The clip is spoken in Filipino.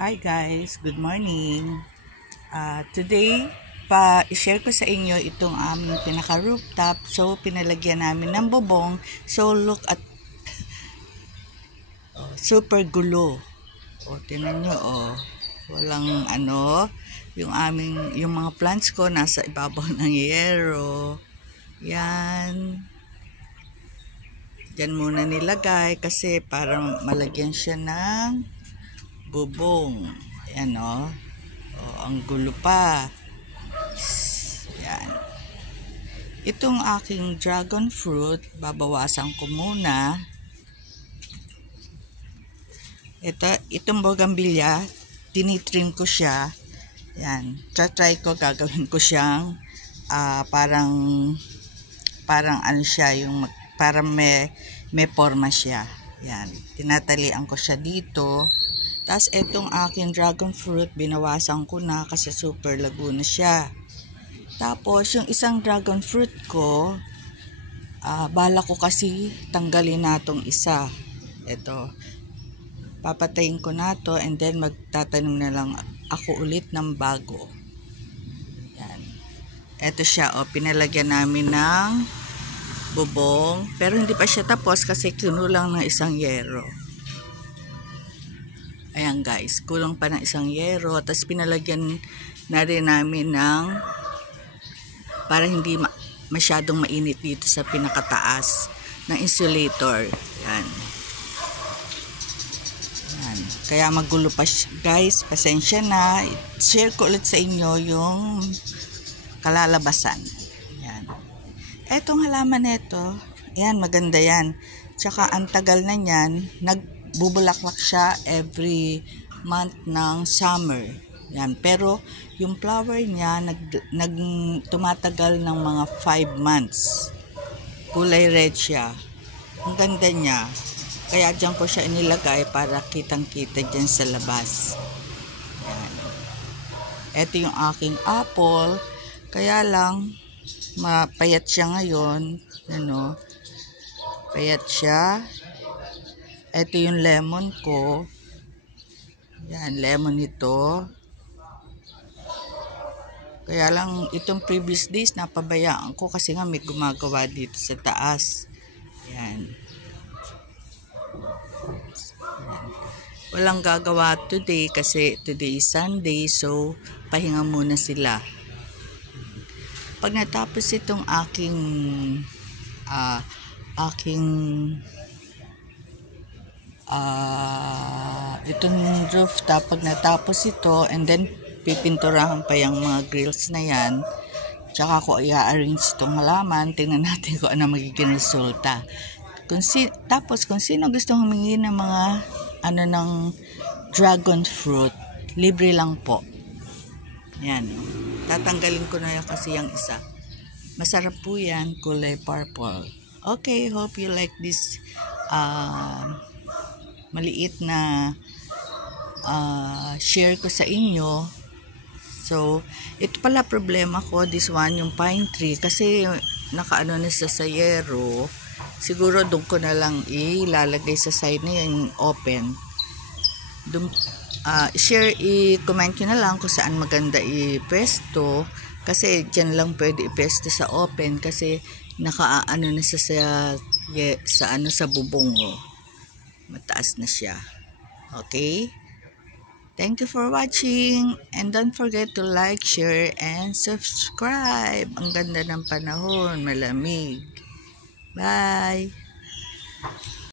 Hi guys, good morning. Today, i-share ko sa inyo itong aming pinaka-rooftop. So, pinalagyan namin ng bubong. So, look at super gulo. Tingnan nyo, walang yung mga plants ko nasa ibabaw ng yero. Yan. Diyan muna nilagay kasi para malagyan siya ng bubong. Ayan ang gulo pa. Yan. Itong aking dragon fruit, babawasan ko muna. Itong bougainvillea, tinitrim ko siya. Yan. Try ko, gagawin ko siyang parang ano siya, parang may forma siya. Yan. Tinatalian ko siya dito. Tapos itong aking dragon fruit, binawasan ko na kasi super lago na siya. Tapos yung isang dragon fruit ko, bala ko kasi tanggalin na itong isa. Ito. Papatayin ko na to and then magtatanim na lang ako ulit ng bago. Yan. Ito siya, pinalagyan namin ng bubong. Pero hindi pa siya tapos kasi kinulang ng isang yero. Ayan guys, kulang pa ng isang yero. Tapos pinalagyan na rin namin ng para hindi masyadong mainit dito sa pinakataas ng insulator. Yan. Yan. Kaya magulo pa guys, pasensya na. Share ko ulit sa inyo yung kalalabasan. Yan. Etong halaman nito, ayan, maganda yan. Tsaka ang tagal na yan, nagbubulaklak siya every month ng summer. Yan. Pero yung flower niya tumatagal ng mga 5 months. Kulay red siya. Ang ganda niya. Kaya dyan ko siya inilagay para kitang-kita dyan sa labas. Yan. Ito yung aking apple. Kaya lang mapayat siya ngayon. Payat siya. Ito yung lemon ko. Yan, lemon ito. Kaya lang, itong previous days, napabayaan ko kasi nga may gumagawa dito sa taas. Yan. Walang gagawa today kasi today is Sunday, so pahinga muna sila. Pag natapos itong itong rooftop, pag natapos ito, and then pipinturahan pa yung mga grills na yan, tsaka ko i-arrange itong halaman. Tingnan natin kung ano magiging resulta. Tapos kung sino gusto humingi ng mga ng dragon fruit, libre lang po. Yan. Tatanggalin ko na kasi yung isa. Masarap po yan, kulay purple. Okay, hope you like this maliit na share ko sa inyo. So, ito pala problema ko, this one, yung pine tree, kasi nakaano na sa yero. Siguro doon ko na lang ilalagay sa side na yung open. I-comment nyo na lang kung saan maganda i-pesto, kasi dyan lang pwede i-pesto sa open kasi nakaano na sa bubong. Mataas na siya. Okay? Thank you for watching and don't forget to like, share, and subscribe. Ang ganda ng panahon, malamig. Bye!